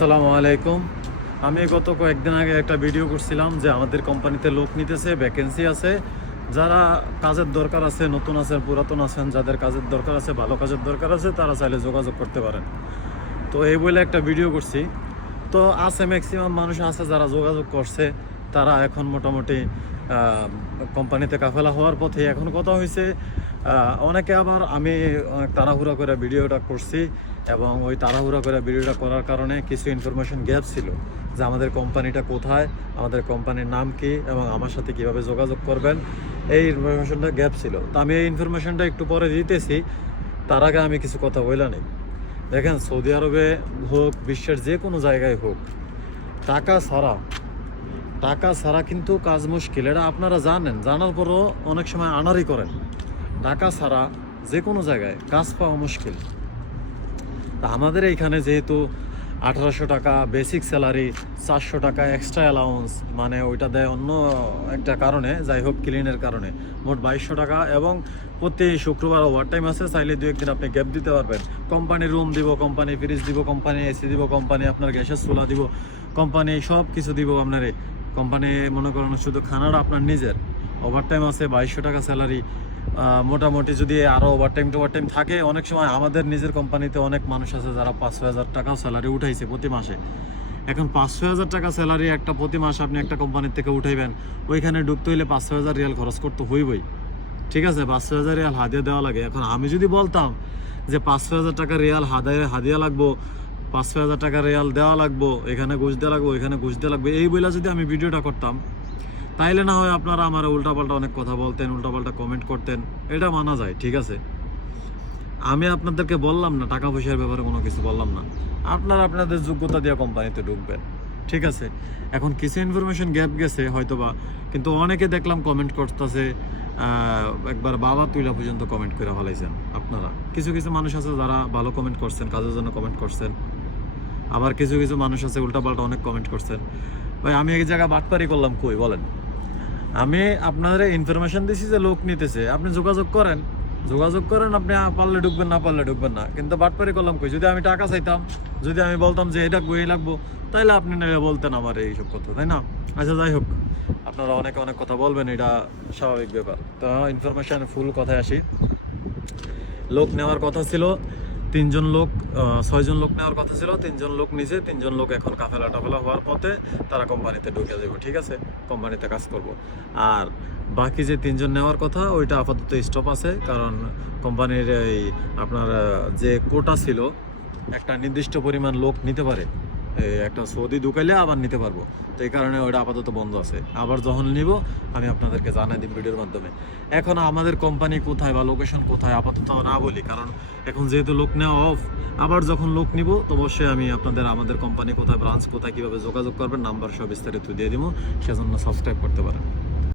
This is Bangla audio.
আসসালামু আলাইকুম। আমি গত কয়েকদিন আগে একটা ভিডিও করছিলাম যে আমাদের কোম্পানিতে লোক নিতেছে, ভ্যাকেন্সি আছে। যারা কাজের দরকার আছে, নতুন আছেন, পুরাতন আছেন, যাদের কাজের দরকার আছে, ভালো কাজের দরকার আছে, তারা চাইলে যোগাযোগ করতে পারেন। তো এই বলে একটা ভিডিও করছি। তো আছে ম্যাক্সিমাম মানুষ আছে যারা যোগাযোগ করছে, তারা এখন মোটামুটি কোম্পানিতে কাফেলা হওয়ার পথে। এখন কথা হয়েছে অনেকে আবার আমি অনেক তাড়াহুড়া করে ভিডিওটা করছি এবং ওই তাড়াহুড়া করে ভিডিওটা করার কারণে কিছু ইনফরমেশন গ্যাপ ছিল যে আমাদের কোম্পানিটা কোথায়, আমাদের কোম্পানির নাম কি এবং আমার সাথে কিভাবে যোগাযোগ করবেন, এই ইনফরমেশনটা গ্যাপ ছিল। তো আমি এই ইনফরমেশনটা একটু পরে দিতেছি, তার আগে আমি কিছু কথা বলা নেই। দেখেন, সৌদি আরবে হোক, বিশ্বের যে কোনো জায়গায় হোক, টাকা ছাড়া কিন্তু কাজ মুশকিল। এটা আপনারা জানেন, জানার পরও অনেক সময় আনারি করেন। টাকা ছাড়া যে কোনো জায়গায় কাজ পাওয়া মুশকিল। তা আমাদের এইখানে যেহেতু 1800 টাকা বেসিক স্যালারি, 400 টাকা এক্সট্রা অ্যালাউন্স, মানে ওইটা দেয় অন্য একটা কারণে, যাই হোক ক্লিনের কারণে, মোট 2200 টাকা। এবং প্রতি শুক্রবার ওভারটাইম আছে, চাইলে 2-1 দিন আপনি গ্যাপ দিতে পারবেন। কোম্পানি রুম দিব, কোম্পানি ফ্রিজ দিব, কোম্পানি এসি দিব, কোম্পানি আপনার গ্যাসের চুলা দিব, কোম্পানি সব কিছু দিব আপনার। কোম্পানি মনে করেন শুধু খানাটা আপনার নিজের। ওভারটাইম আছে, 2200 টাকা স্যালারি। মোটামুটি যদি আরও ওভারটাইম থাকে, অনেক সময় আমাদের নিজের কোম্পানিতে অনেক মানুষ আছে যারা 500,000 টাকাও স্যালারি উঠাইছে প্রতি মাসে। এখন 500,000 টাকা স্যালারি একটা প্রতি মাসে আপনি একটা কোম্পানির থেকে উঠাইবেন, ওইখানে ঢুকতে হইলে 500,000 রিয়াল খরচ করতে হইবই। ঠিক আছে, 500,000 রিয়াল হাদিয়া দেওয়া লাগে। এখন আমি যদি বলতাম যে 500,000 টাকা রিয়াল হাদিয়া লাগবো, 500,000 টাকা রিয়াল দেওয়া লাগবো, এখানে ঘুষ দেওয়া লাগবো, এখানে ঘুষ দেওয়া লাগবে, এই বইলা যদি আমি ভিডিওটা করতাম, তাইলে না হয় আপনারা আমার উল্টাপাল্টা অনেক কথা বলতেন, উল্টাপাল্টা কমেন্ট করতেন, এটা মানা যায়। ঠিক আছে, আমি আপনাদেরকে বললাম না টাকা পয়সার ব্যাপারে কোনো কিছু বললাম না, আপনারা আপনাদের যোগ্যতা দিয়ে কোম্পানিতে ঢুকবেন। ঠিক আছে, এখন কিছু ইনফরমেশন গ্যাপ গেছে হয়তোবা, কিন্তু অনেকে দেখলাম কমেন্ট করতেছে, একবার বাবা তুইলা পর্যন্ত কমেন্ট করে ফেলাইছেন আপনারা। কিছু কিছু মানুষ আছে যারা ভালো কমেন্ট করছেন, কাজের জন্য কমেন্ট করছেন, আবার কিছু কিছু মানুষ আছে উল্টাপাল্টা অনেক কমেন্ট করছেন। ভাই, আমি এক জায়গায় বাটপারি করলাম কই বলেন? আমি আপনাদের ইনফরমেশন দিছি যে লোক নিতেছে, আপনি যোগাযোগ করেন, আপনি পারলে ঢুকবেন, না পারলে ঢুকবেন না। কিন্তু বাটপারি করলাম কই? যদি আমি টাকা চাইতাম, যদি আমি বলতাম যে এটা এই লাগবো, তাইলে আপনি বলতেন আমার এইসব কথা, তাই না? আচ্ছা, যাই হোক, আপনারা অনেকে অনেক কথা বলবেন, এটা স্বাভাবিক ব্যাপার। তো ইনফরমেশন ফুল কথায় আসি। লোক নেওয়ার কথা ছিল 3 জন লোক, 6 জন লোক নেওয়ার কথা ছিল, 3 জন লোক নিছে। 3 জন লোক এখন কাফেলা হওয়ার পথে, তারা কোম্পানিতে ঢুকে যাবে। ঠিক আছে, কোম্পানিতে কাজ করব। আর বাকি যে 3 জন নেওয়ার কথা, ওইটা আপাতত স্টপ আছে, কারণ কোম্পানির এই আপনার যে কোটা ছিল, একটা নির্দিষ্ট পরিমাণ লোক নিতে পারে, একটা সৌদি ঢুকাইলে আবার নিতে পারবো। তো এই কারণে ওইটা আপাতত বন্ধ আছে। আবার যখন নিব আমি আপনাদেরকে জানাই দিই ভিডিওর মাধ্যমে। এখন আমাদের কোম্পানি কোথায় বা লোকেশন কোথায় আপাতত না বলি, কারণ এখন যেহেতু লোক নেওয়া অফ। আবার যখন লোক নিব তো অবশ্যই আমি আপনাদের আমাদের কোম্পানি কোথায়, ব্রাঞ্চ কোথায়, কীভাবে যোগাযোগ করবেন, নাম্বার সব বিস্তারিত দিয়ে দিব, সেজন্য সাবস্ক্রাইব করতে পারেন।